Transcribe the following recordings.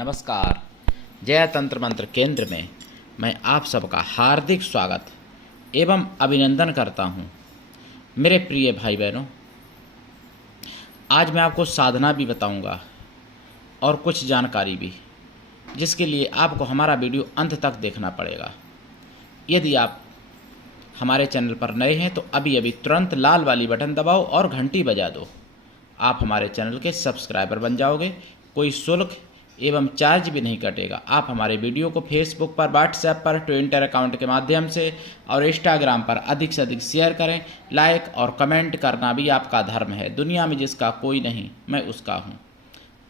नमस्कार। जय तंत्र मंत्र केंद्र में मैं आप सबका हार्दिक स्वागत एवं अभिनंदन करता हूं। मेरे प्रिय भाई बहनों, आज मैं आपको साधना भी बताऊंगा और कुछ जानकारी भी, जिसके लिए आपको हमारा वीडियो अंत तक देखना पड़ेगा। यदि आप हमारे चैनल पर नए हैं तो अभी अभी तुरंत लाल वाली बटन दबाओ और घंटी बजा दो। आप हमारे चैनल के सब्सक्राइबर बन जाओगे। कोई शुल्क एवं चार्ज भी नहीं कटेगा। आप हमारे वीडियो को फेसबुक पर, व्हाट्सएप पर, ट्विटर अकाउंट के माध्यम से और इंस्टाग्राम पर अधिक से अधिक शेयर करें। लाइक और कमेंट करना भी आपका धर्म है। दुनिया में जिसका कोई नहीं, मैं उसका हूँ।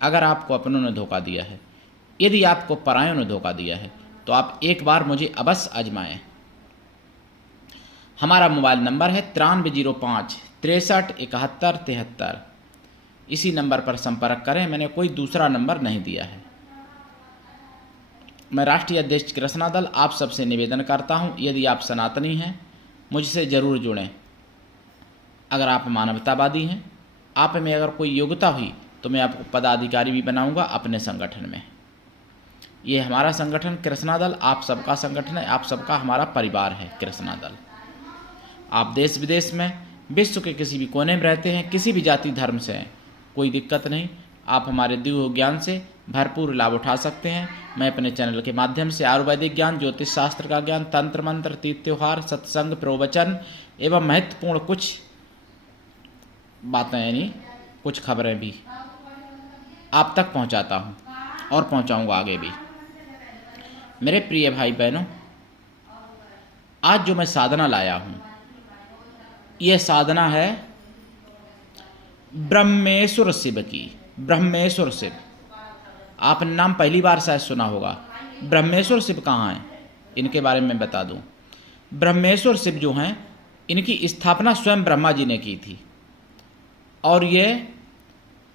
अगर आपको अपनों ने धोखा दिया है, यदि आपको परायों ने धोखा दिया है, तो आप एक बार मुझे अवश्य आजमाएं। हमारा मोबाइल नंबर है 9305 63 71 73। इसी नंबर पर संपर्क करें। मैंने कोई दूसरा नंबर नहीं दिया है। मैं राष्ट्रीय अध्यक्ष कृष्णा दल आप सबसे निवेदन करता हूं, यदि आप सनातनी हैं मुझसे ज़रूर जुड़ें। अगर आप मानवतावादी हैं, आप में अगर कोई योग्यता हुई तो मैं आपको पदाधिकारी भी बनाऊंगा अपने संगठन में। ये हमारा संगठन कृष्णा दल आप सबका संगठन है, आप सबका हमारा परिवार है कृष्णा दल। आप देश विदेश में, विश्व के किसी भी कोने में रहते हैं, किसी भी जाति धर्म से हैं, कोई दिक्कत नहीं। आप हमारे दिव्य ज्ञान से भरपूर लाभ उठा सकते हैं। मैं अपने चैनल के माध्यम से आयुर्वेदिक ज्ञान, ज्योतिष शास्त्र का ज्ञान, तंत्र मंत्र, तीर्थ त्योहार, सत्संग, प्रवचन एवं महत्वपूर्ण कुछ बातें यानी कुछ खबरें भी आप तक पहुंचाता हूं और पहुंचाऊंगा आगे भी। मेरे प्रिय भाई बहनों, आज जो मैं साधना लाया हूं, यह साधना है ब्रह्मेश्वर शिव की। ब्रह्मेश्वर शिव, आपने नाम पहली बार शायद सुना होगा। ब्रह्मेश्वर शिव कहाँ हैं, इनके बारे में बता दूं। ब्रह्मेश्वर शिव जो हैं, इनकी स्थापना स्वयं ब्रह्मा जी ने की थी और ये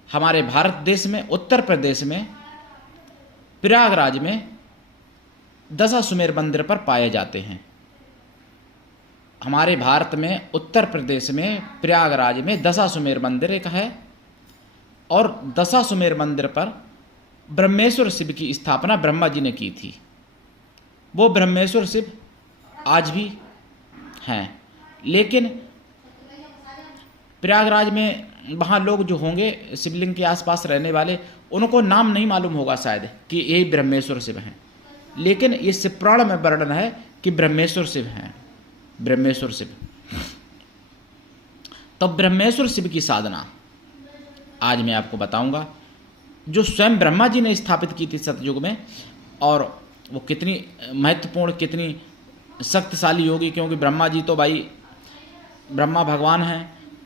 हमारे भारत देश में, उत्तर प्रदेश में, प्रयागराज में दशाश्वमेध मंदिर पर पाए जाते हैं। हमारे भारत में उत्तर प्रदेश में प्रयागराज में दशाश्वमेध मंदिर एक है और दशाश्वमेध मंदिर पर ब्रह्मेश्वर शिव की स्थापना ब्रह्मा जी ने की थी। वो ब्रह्मेश्वर शिव आज भी हैं, लेकिन प्रयागराज में वहाँ लोग जो होंगे शिवलिंग के आसपास रहने वाले, उनको नाम नहीं मालूम होगा शायद कि यही ब्रह्मेश्वर शिव हैं, लेकिन ये शिव पुराण में वर्णन है कि ब्रह्मेश्वर शिव हैं। ब्रह्मेश्वर शिव, तो ब्रह्मेश्वर शिव की साधना आज मैं आपको बताऊंगा, जो स्वयं ब्रह्मा जी ने स्थापित की थी सतयुग में, और वो कितनी महत्वपूर्ण, कितनी शक्तिशाली होगी। क्योंकि ब्रह्मा जी तो भाई ब्रह्मा भगवान हैं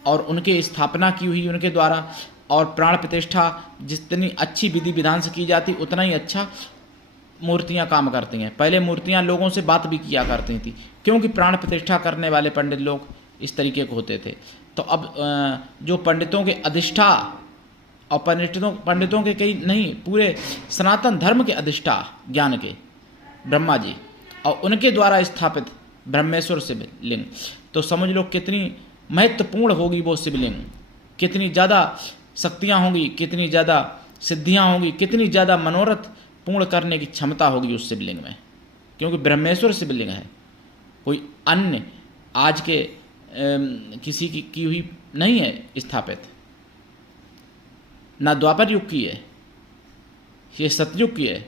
और उनके स्थापना की हुई उनके द्वारा, और प्राण प्रतिष्ठा जितनी अच्छी विधि विधान से की जाती उतना ही अच्छा मूर्तियां काम करती हैं। पहले मूर्तियां लोगों से बात भी किया करती थी, क्योंकि प्राण प्रतिष्ठा करने वाले पंडित लोग इस तरीके के होते थे। तो अब जो पंडितों के अधिष्ठा, और पंडितों के कई नहीं, पूरे सनातन धर्म के अधिष्ठा ज्ञान के ब्रह्मा जी, और उनके द्वारा स्थापित ब्रह्मेश्वर शिवलिंग, तो समझ लो कितनी महत्वपूर्ण होगी वो शिवलिंग, कितनी ज़्यादा शक्तियाँ होंगी, कितनी ज़्यादा सिद्धियाँ होंगी, कितनी ज़्यादा मनोरथ पूर्ण करने की क्षमता होगी उस शिवलिंग में। क्योंकि ब्रह्मेश्वर शिवलिंग है, कोई अन्य आज के किसी की हुई नहीं है स्थापित, ना द्वापर युग की है, ये सतयुग की है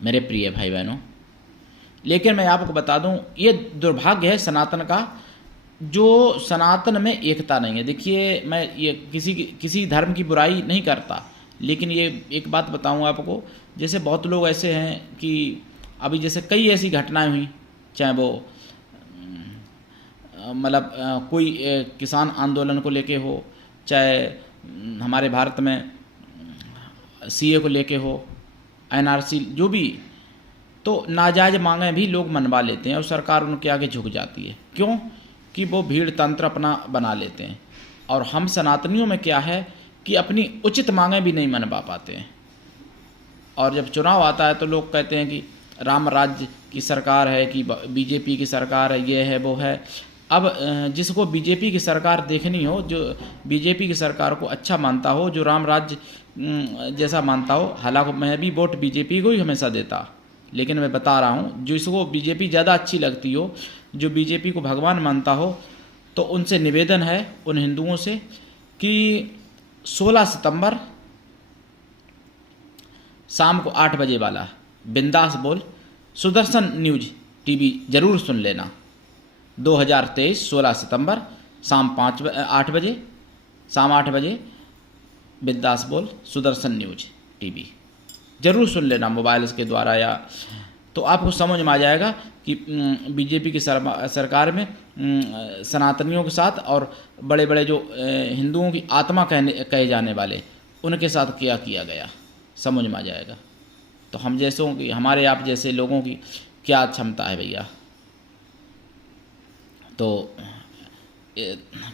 मेरे प्रिय भाई बहनों। लेकिन मैं आपको बता दूं, ये दुर्भाग्य है सनातन का, जो सनातन में एकता नहीं है। देखिए, मैं ये किसी धर्म की बुराई नहीं करता, लेकिन ये एक बात बताऊं आपको, जैसे बहुत लोग ऐसे हैं कि अभी जैसे कई ऐसी घटनाएं हुई, चाहे वो मतलब कोई किसान आंदोलन को लेके हो, चाहे हमारे भारत में सीए को लेके हो, एनआरसी, जो भी, तो नाजायज मांगें भी लोग मनवा लेते हैं और सरकार उनके आगे झुक जाती है। क्यों? कि वो भीड़ तंत्र अपना बना लेते हैं। और हम सनातनियों में क्या है कि अपनी उचित मांगें भी नहीं मनवा पाते हैं। और जब चुनाव आता है तो लोग कहते हैं कि राम राज्य की सरकार है, कि बीजेपी की सरकार है, ये है वो है। अब जिसको बीजेपी की सरकार देखनी हो, जो बीजेपी की सरकार को अच्छा मानता हो, जो राम राज्य जैसा मानता हो। हालांकि मैं भी वोट बीजेपी को ही हमेशा देता, लेकिन मैं बता रहा हूँ जिसको बीजेपी ज़्यादा अच्छी लगती हो, जो बीजेपी को भगवान मानता हो, तो उनसे निवेदन है, उन हिंदुओं से, कि 16 सितंबर शाम को 8 बजे वाला बिंदास बोल सुदर्शन न्यूज टीवी जरूर सुन लेना। 2023 16 सितंबर शाम 8 बजे, शाम 8 बजे बिंदास बोल सुदर्शन न्यूज टीवी जरूर सुन लेना मोबाइल के द्वारा, या तो आपको समझ में आ जाएगा कि बीजेपी की सरकार में सनातनियों के साथ और बड़े बड़े जो हिंदुओं की आत्मा कहे जाने वाले, उनके साथ क्या किया गया, समझ में आ जाएगा। तो हम जैसों की, हमारे आप जैसे लोगों की क्या क्षमता है भैया। तो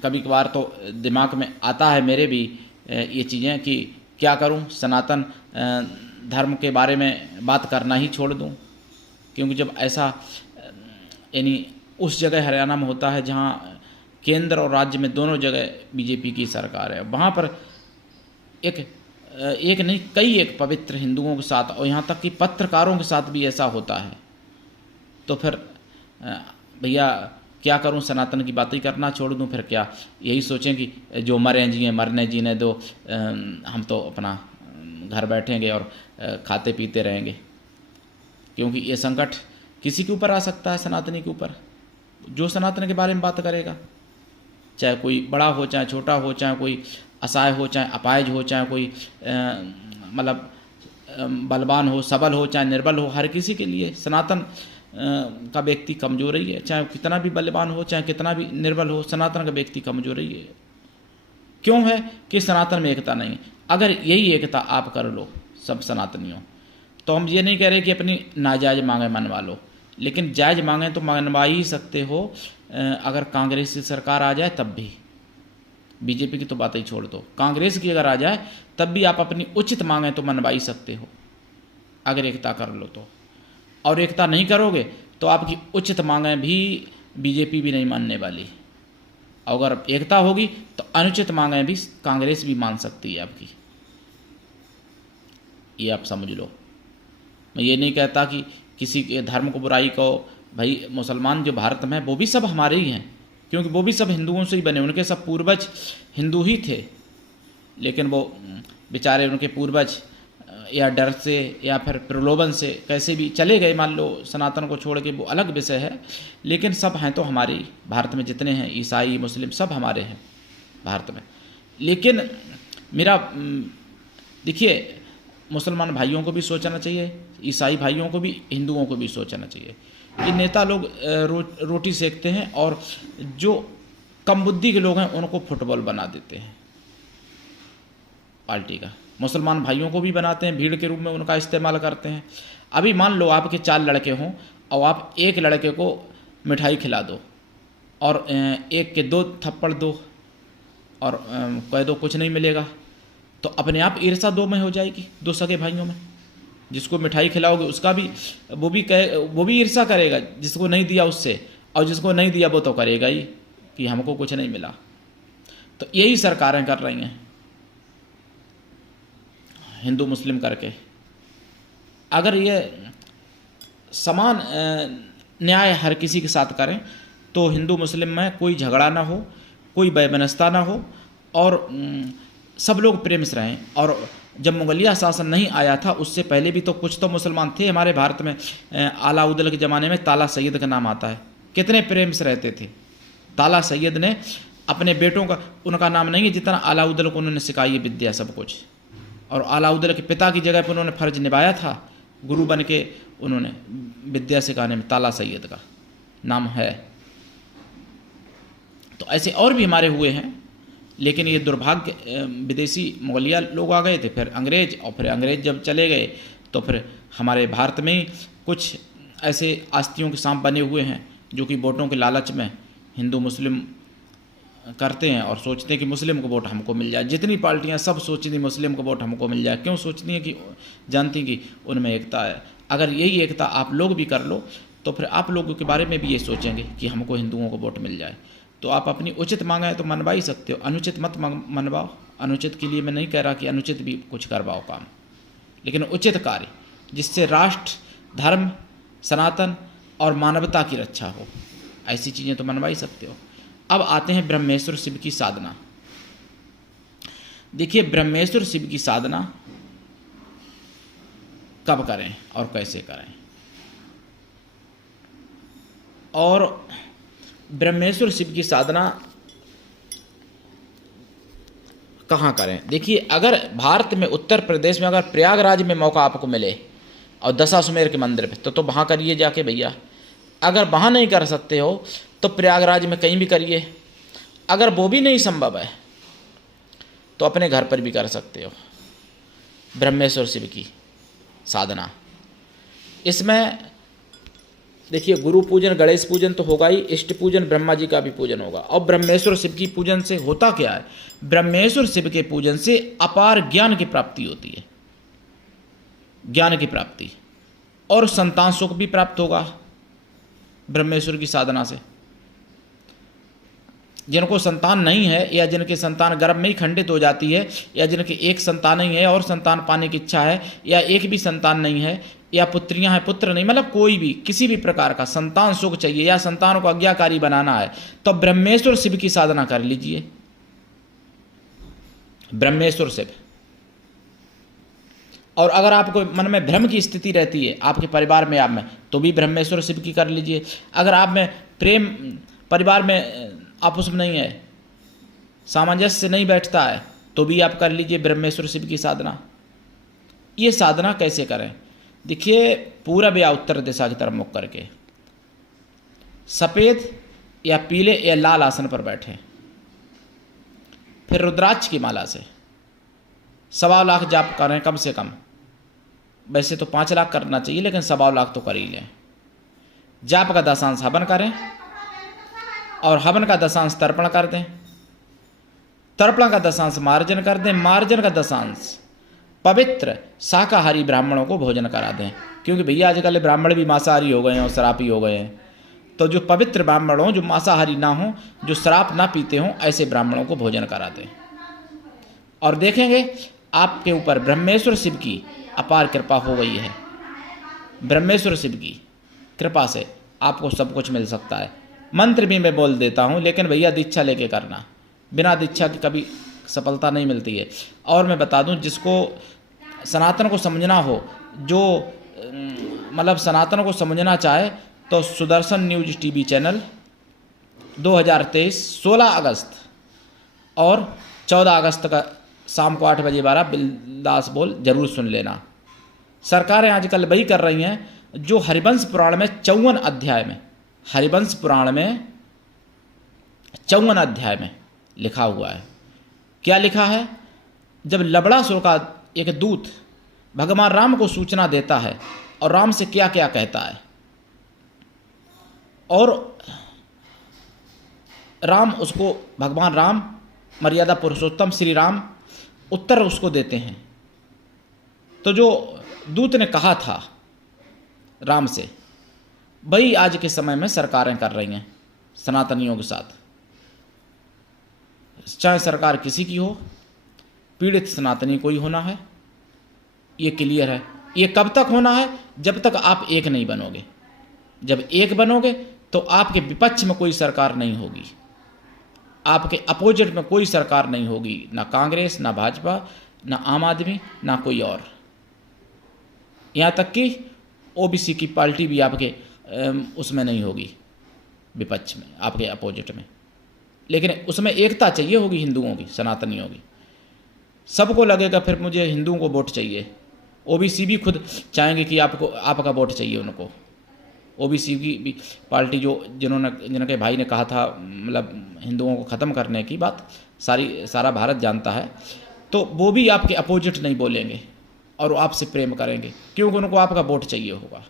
कभी कभार तो दिमाग में आता है मेरे भी ये चीज़ें कि क्या करूं, सनातन धर्म के बारे में बात करना ही छोड़ दूं, क्योंकि जब ऐसा यानी उस जगह हरियाणा में होता है जहां केंद्र और राज्य में दोनों जगह बीजेपी की सरकार है, वहां पर एक नहीं कई एक पवित्र हिंदुओं के साथ और यहाँ तक कि पत्रकारों के साथ भी ऐसा होता है, तो फिर भैया क्या करूं, सनातन की बात ही करना छोड़ दूं, फिर क्या यही सोचें कि जो मरें जिए, मरने जीने दो, हम तो अपना घर बैठेंगे और खाते पीते रहेंगे। क्योंकि ये संकट किसी के ऊपर आ सकता है, सनातनी के ऊपर, जो सनातन के बारे में बात करेगा, चाहे कोई बड़ा हो चाहे छोटा हो, चाहे कोई असहाय हो चाहे अपाहिज हो, चाहे कोई मतलब बलवान हो सबल हो चाहे निर्बल हो, हर किसी के लिए सनातन का व्यक्ति कमजोर ही है। चाहे कितना भी बलवान हो चाहे कितना भी निर्बल हो, सनातन का व्यक्ति कमजोर ही है। क्यों है कि सनातन में एकता नहीं। अगर यही एकता आप कर लो सब सनातनियों, तो हम ये नहीं कह रहे कि अपनी नाजायज मांगे मनवा लो, लेकिन जायज मांगे तो मनवा ही सकते हो। अगर कांग्रेस की सरकार आ जाए तब भी, बीजेपी की तो बात ही छोड़ दो, कांग्रेस की अगर आ जाए तब भी आप अपनी उचित मांगे तो मनवा ही सकते हो, अगर एकता कर लो तो। और एकता नहीं करोगे तो आपकी उचित मांगें भी बीजेपी भी नहीं मानने वाली। अगर एकता होगी तो अनुचित मांगें भी कांग्रेस भी मान सकती है आपकी, ये आप समझ लो। मैं ये नहीं कहता कि किसी के धर्म को बुराई कहो, भाई मुसलमान जो भारत में है वो भी सब हमारे ही हैं, क्योंकि वो भी सब हिंदुओं से ही बने, उनके सब पूर्वज हिंदू ही थे, लेकिन वो बेचारे उनके पूर्वज या डर से या फिर प्रलोभन से कैसे भी चले गए, मान लो सनातन को छोड़ के, वो अलग विषय है, लेकिन सब हैं तो हमारे भारत में जितने हैं, ईसाई मुस्लिम सब हमारे हैं भारत में। लेकिन मेरा देखिए, मुसलमान भाइयों को भी सोचना चाहिए, ईसाई भाइयों को भी, हिंदुओं को भी सोचना चाहिए। ये नेता लोग रोटी सेकते हैं और जो कम बुद्धि के लोग हैं उनको फुटबॉल बना देते हैं पार्टी का। मुसलमान भाइयों को भी बनाते हैं, भीड़ के रूप में उनका इस्तेमाल करते हैं। अभी मान लो आपके 4 लड़के हों और आप एक लड़के को मिठाई खिला दो और एक के 2 थप्पड़ दो और कह दो कुछ नहीं मिलेगा, तो अपने आप ईर्षा 2 में हो जाएगी, 2 सगे भाइयों में। जिसको मिठाई खिलाओगे उसका भी वो भी ईर्षा करेगा जिसको नहीं दिया उससे, और जिसको नहीं दिया वो तो करेगा ही कि हमको कुछ नहीं मिला। तो यही सरकारें कर रही हैं हिंदू मुस्लिम करके। अगर ये समान न्याय हर किसी के साथ करें तो हिंदू मुस्लिम में कोई झगड़ा ना हो, कोई वैमनस्यता ना हो, और सब लोग प्रेम से रहें। और जब मुगलिया शासन नहीं आया था उससे पहले भी तो कुछ तो मुसलमान थे हमारे भारत में। अलाउद्दीन के ज़माने में ताला सैयद का नाम आता है, कितने प्रेम से रहते थे। ताला सैयद ने अपने बेटों का, उनका नाम नहीं है जितना अलाउद्दीन को उन्होंने सिखाई है विद्या सब कुछ, और अलाउद्दीन के पिता की जगह पर उन्होंने फ़र्ज निभाया था, गुरु बन के उन्होंने विद्या सिखाने में ताला सैयद का नाम है। तो ऐसे और भी हमारे हुए हैं, लेकिन ये दुर्भाग्य विदेशी मुगलिया लोग आ गए थे, फिर अंग्रेज, और फिर अंग्रेज जब चले गए तो फिर हमारे भारत में कुछ ऐसे आस्तियों के सांप बने हुए हैं जो कि वोटों के लालच में हिंदू मुस्लिम करते हैं और सोचते हैं कि मुस्लिम को वोट हमको मिल जाए। जितनी पार्टियां सब सोचती हैं मुस्लिम को वोट हमको मिल जाए। क्यों सोचती हैं? कि जानती हैं कि उनमें एकता है। अगर यही एकता आप लोग भी कर लो तो फिर आप लोगों के बारे में भी ये सोचेंगे कि हमको हिंदुओं को वोट मिल जाए। तो आप अपनी उचित मांगें तो मनवा ही सकते हो, अनुचित मत मनवाओ। अनुचित के लिए मैं नहीं कह रहा कि अनुचित भी कुछ करवाओ काम, लेकिन उचित कार्य जिससे राष्ट्र, धर्म, सनातन और मानवता की रक्षा हो, ऐसी चीज़ें तो मनवा ही सकते हो। अब आते हैं ब्रह्मेश्वर शिव की साधना। देखिए, ब्रह्मेश्वर शिव की साधना कब करें और कैसे करें, और ब्रह्मेश्वर शिव की साधना कहाँ करें। देखिए, अगर भारत में उत्तर प्रदेश में अगर प्रयागराज में मौका आपको मिले और दशाश्वमेध के मंदिर पे, तो वहाँ करिए जाके भैया। अगर वहाँ नहीं कर सकते हो तो प्रयागराज में कहीं भी करिए। अगर वो भी नहीं संभव है तो अपने घर पर भी कर सकते हो ब्रह्मेश्वर शिव की साधना। इसमें देखिए, गुरु पूजन, गणेश पूजन तो होगा ही, इष्ट पूजन, ब्रह्मा जी का भी पूजन होगा। और ब्रह्मेश्वर शिव की पूजन से होता क्या है, ब्रह्मेश्वर शिव के पूजन से अपार ज्ञान की प्राप्ति होती है, ज्ञान की प्राप्ति, और संतान सुख भी प्राप्त होगा ब्रह्मेश्वर की साधना से। जिनको संतान नहीं है, या जिनके संतान गर्भ में ही खंडित हो जाती है, या जिनके एक संतान नहीं है और संतान पाने की इच्छा है, या एक भी संतान नहीं है, या पुत्रियां हैं पुत्र नहीं, मतलब कोई भी किसी भी प्रकार का संतान सुख चाहिए या संतान को आज्ञाकारी बनाना है, तो ब्रह्मेश्वर शिव की साधना कर लीजिए। ब्रह्मेश्वर शिव। और अगर आपको मन में भ्रम की स्थिति रहती है आपके परिवार में, आप में, तो भी ब्रह्मेश्वर शिव की कर लीजिए। अगर आप में प्रेम, परिवार में आपस में नहीं है, सामंजस्य नहीं बैठता है, तो भी आप कर लीजिए ब्रह्मेश्वर शिव की साधना। ये साधना कैसे करें, देखिए, पूरब या उत्तर दिशा की तरफ मुख करके सफ़ेद या पीले या लाल आसन पर बैठें, फिर रुद्राक्ष की माला से 1.25 लाख जाप करें कम से कम। वैसे तो 5 लाख करना चाहिए, लेकिन 1.25 लाख तो कर ही लें। जाप का दशांश हवन करें और हवन का दशांश तर्पण कर दें, तर्पण का दशांश मार्जन कर दें, मार्जन का दशांश पवित्र शाकाहारी ब्राह्मणों को भोजन करा दें। क्योंकि भैया आजकल ब्राह्मण भी मांसाहारी हो गए हैं और शराबी हो गए हैं, तो जो पवित्र ब्राह्मण हों, जो मांसाहारी ना हों, जो शराब ना पीते हों, ऐसे ब्राह्मणों को भोजन करा दें। और देखेंगे आपके ऊपर ब्रह्मेश्वर शिव की अपार कृपा हो गई है। ब्रह्मेश्वर शिव की कृपा से आपको सब कुछ मिल सकता है। मंत्र भी मैं बोल देता हूँ, लेकिन भैया दीक्षा लेके करना, बिना दीक्षा के कभी सफलता नहीं मिलती है। और मैं बता दूं, जिसको सनातन को समझना हो, जो मतलब सनातन को समझना चाहे, तो सुदर्शन न्यूज टीवी चैनल 2023 16 अगस्त और 14 अगस्त का शाम को 8 बजे 12 बिलदास बोल जरूर सुन लेना। सरकारें आजकल वही कर रही हैं जो हरिवंश पुराण में 54 अध्याय में, हरिवंश पुराण में 54 अध्याय में लिखा हुआ है। क्या लिखा है, जब लबड़ासुर का एक दूत भगवान राम को सूचना देता है और राम से क्या क्या कहता है, और राम उसको, भगवान राम मर्यादा पुरुषोत्तम श्री राम उत्तर उसको देते हैं। तो जो दूत ने कहा था राम से, वही आज के समय में सरकारें कर रही हैं सनातनियों के साथ। चाहे सरकार किसी की हो, पीड़ित सनातनी को ही होना है, ये क्लियर है। ये कब तक होना है, जब तक आप एक नहीं बनोगे। जब एक बनोगे तो आपके विपक्ष में कोई सरकार नहीं होगी, आपके अपोजिट में कोई सरकार नहीं होगी, ना कांग्रेस, ना भाजपा, ना आम आदमी, ना कोई और। यहाँ तक कि ओबीसी की पार्टी भी आपके उसमें नहीं होगी, विपक्ष में, आपके अपोजिट में। लेकिन उसमें एकता चाहिए होगी हिंदुओं की, सनातनियों की। सबको लगेगा फिर मुझे हिंदुओं को वोट चाहिए। ओबीसी भी खुद चाहेंगे कि आपको, आपका वोट चाहिए उनको। ओबीसी की भी पार्टी जिनके भाई ने कहा था, मतलब हिंदुओं को ख़त्म करने की बात सारा भारत जानता है, तो वो भी आपके अपोजिट नहीं बोलेंगे और आपसे प्रेम करेंगे, क्योंकि उनको आपका वोट चाहिए होगा।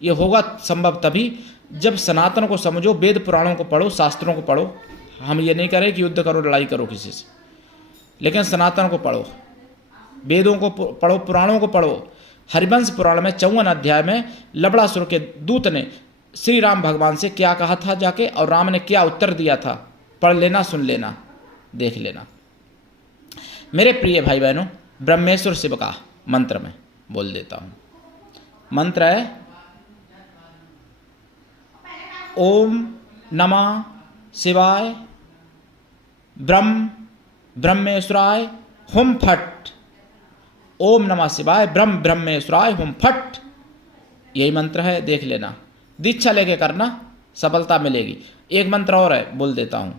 ये होगा संभव तभी जब सनातन को समझो, वेद पुराणों को पढ़ो, शास्त्रों को पढ़ो। हम ये नहीं करें कि युद्ध करो, लड़ाई करो किसी से, लेकिन सनातन को पढ़ो, वेदों को पढ़ो, पुराणों को पढ़ो। हरिवंश पुराण में 54 अध्याय में लबड़ासुर के दूत ने श्री राम भगवान से क्या कहा था जाके और राम ने क्या उत्तर दिया था। पढ़ लेना, सुन लेना, देख लेना। मेरे प्रिय भाई बहनों, ब्रह्मेश्वर शिव का मंत्र में बोल देता हूँ। मंत्र है ओम नमः शिवाय ब्रह्मेश्वराय हुम फट। ओम नमः शिवाय ब्रह्मेश्वराय हुम फट, यही मंत्र है, देख लेना। दीक्षा लेके करना, सफलता मिलेगी। एक मंत्र और है, बोल देता हूं।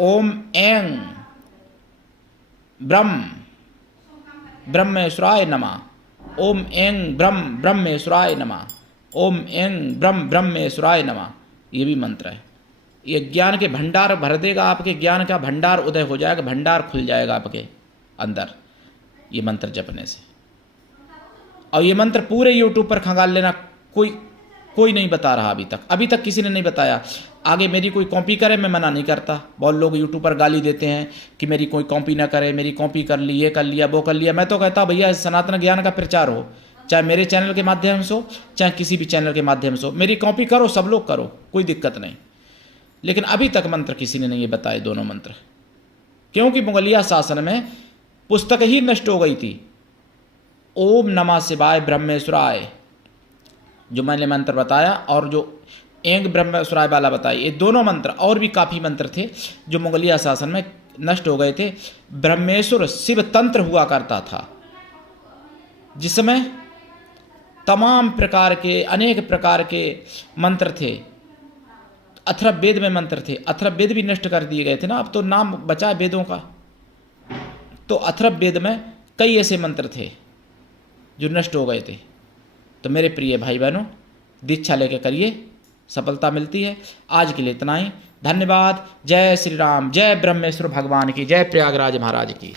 ओम ऐं ब्रह्मेश्वराय नमः। ओम ऐं ब्रह्मेश्वराय नमः। ओम ऐं ब्रह्मेश्वराय नमः। ये भी मंत्र है। ये ज्ञान के भंडार भर देगा, आपके ज्ञान का भंडार उदय हो जाएगा, भंडार खुल जाएगा आपके अंदर ये मंत्र जपने से। और ये मंत्र पूरे यूट्यूब पर खंगाल लेना, कोई नहीं बता रहा अभी तक किसी ने नहीं बताया। आगे मेरी कोई कॉपी करे, मैं मना नहीं करता। बहुत लोग यूट्यूब पर गाली देते हैं कि मेरी कोई कॉपी ना करे, मेरी कॉपी कर ली, ये कर लिया, वो कर लिया। मैं तो कहता भैया सनातन ज्ञान का प्रचार हो, चाहे मेरे चैनल के माध्यम से हो, चाहे किसी भी चैनल के माध्यम से हो, मेरी कॉपी करो, सब लोग करो, कोई दिक्कत नहीं। लेकिन अभी तक मंत्र किसी ने नहीं बताए, दोनों मंत्र, क्योंकि मुगलिया शासन में पुस्तक ही नष्ट हो गई थी। ओम नमः शिवाय ब्रह्मेश्वराय जो मैंने मंत्र बताया, और जो ऐं ब्रह्मेश्वराय वाला बताया, ये दोनों मंत्र, और भी काफ़ी मंत्र थे जो मुगलिया शासन में नष्ट हो गए थे। ब्रह्मेश्वर शिव तंत्र हुआ करता था, जिसमें तमाम प्रकार के, अनेक प्रकार के मंत्र थे। अथर्व वेद में मंत्र थे, अथर्व वेद भी नष्ट कर दिए गए थे ना, अब तो नाम बचा है वेदों का। तो अथर्व वेद में कई ऐसे मंत्र थे जो नष्ट हो गए थे। तो मेरे प्रिय भाई बहनों, दीक्षा लेके करिए, सफलता मिलती है। आज के लिए इतना ही, धन्यवाद। जय श्री राम, जय ब्रह्मेश्वर भगवान की, जय प्रयागराज महाराज की।